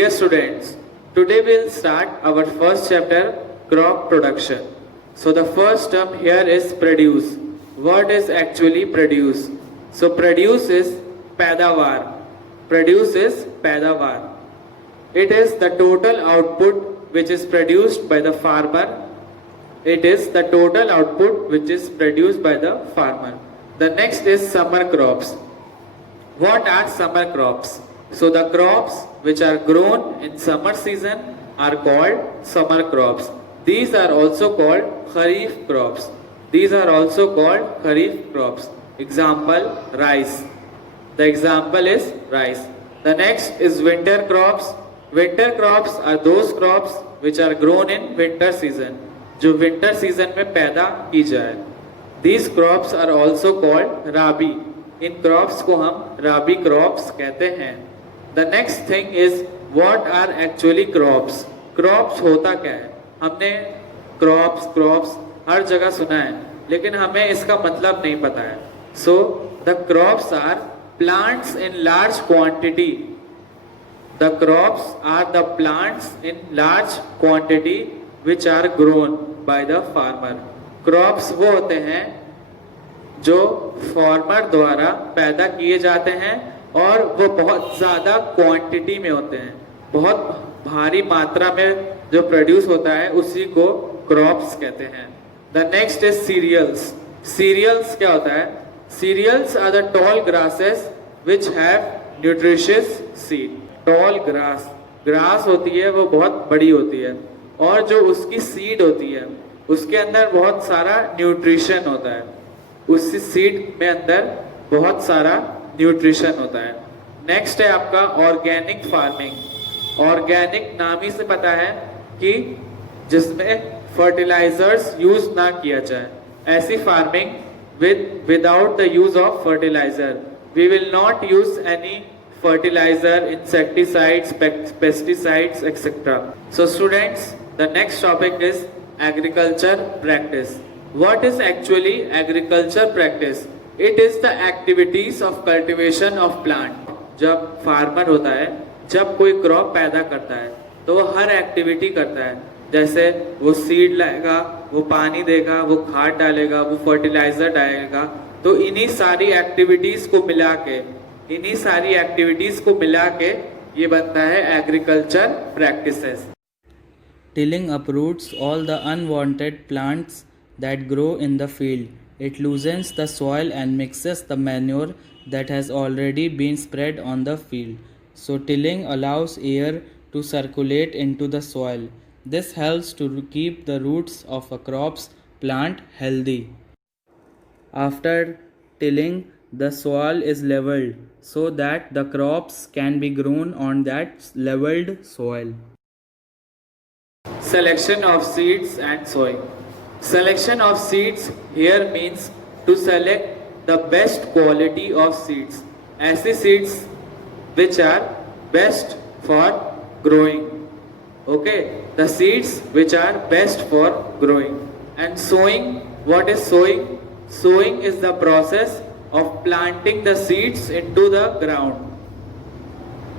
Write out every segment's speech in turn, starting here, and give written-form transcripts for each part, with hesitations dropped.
Dear students, today we'll start our first chapter, crop production. So the first term here is produce. What is actually produce? So produce is पैदावार. Produce is पैदावार. It is the total output which is produced by the farmer. It is the total output which is produced by the farmer. The next is summer crops. What are summer crops? So the crops which are grown in summer season are called summer crops. These are also called kharif crops. These are also called kharif crops. Example, rice. The example is rice. The next is winter crops. Winter crops are those crops which are grown in winter season, जो winter season में पैदा की जाए. These crops are also called rabi. In crops को हम rabi crops कहते हैं. The next thing is what are actually crops. Crops होता क्या है? हमने crops हर जगह सुना है, लेकिन हमें इसका मतलब नहीं पता है. So the crops are plants in large quantity. The crops are the plants in large quantity which are grown by the farmer. Crops वो होते हैं जो फार्मर द्वारा पैदा किए जाते हैं और वो बहुत ज़्यादा क्वांटिटी में होते हैं. बहुत भारी मात्रा में जो प्रोड्यूस होता है उसी को क्रॉप्स कहते हैं. The next is cereals. Cereals क्या होता है? Cereals are the tall grasses which have nutritious seed. Tall grass होती है, वो बहुत बड़ी होती है और जो उसकी सीड होती है उसके अंदर बहुत सारा न्यूट्रिशन होता है. उस सीड में अंदर बहुत सारा न्यूट्रिशन होता है. नेक्स्ट है आपका ऑर्गेनिक फार्मिंग. ऑर्गेनिक नाम ही से पता है कि जिसमें फर्टिलाइजर्स यूज ना किया जाए. ऐसी farming without the use of fertiliser. We will not use any fertilizer, insecticides, pesticides, etc. So students, the next topic is agriculture practice. What is actually agriculture practice? It is the activities of cultivation of plant. जब farmer होता है, जब कोई crop पैदा करता है तो वो हर एक्टिविटी करता है. जैसे वो सीड लाएगा, वो पानी देगा, वो खाद डालेगा, वो फर्टिलाइजर डालेगा. तो इन्हीं सारी एक्टिविटीज को मिला के ये बनता है agriculture practices. Tilling uproots all the unwanted plants that grow in the field. It loosens the soil and mixes the manure that has already been spread on the field. So tilling allows air to circulate into the soil. This helps to keep the roots of a crop's plant healthy. After tilling, the soil is leveled so that the crops can be grown on that leveled soil. Selection of seeds and sowing. Selection of seeds here means to select the best quality of seeds. ऐसे seeds which are best for growing. Okay, the seeds which are best for growing. And sowing, what is sowing? Sowing is the process of planting the seeds into the ground.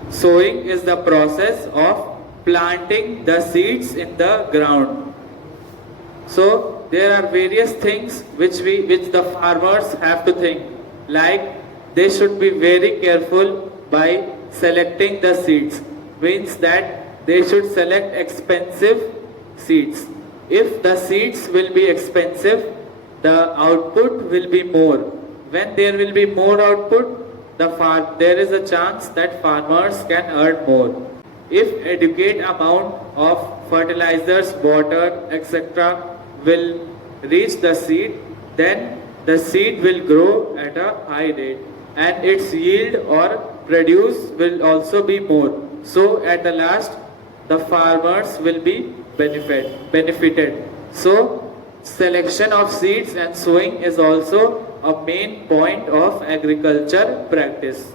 Sowing is the process of planting the seeds in the ground. So there are various things which the farmers have to think. Like they should be very careful by selecting the seeds. Means that they should select expensive seeds. If the seeds will be expensive, the output will be more. When there will be more output, there is a chance that farmers can earn more. If adequate amount of fertilizers, water, etc. will reach the seed, then the seed will grow at a high rate and its yield or produce will also be more. So at the last, the farmers will be benefited. So selection of seeds and sowing is also a main point of agriculture practice.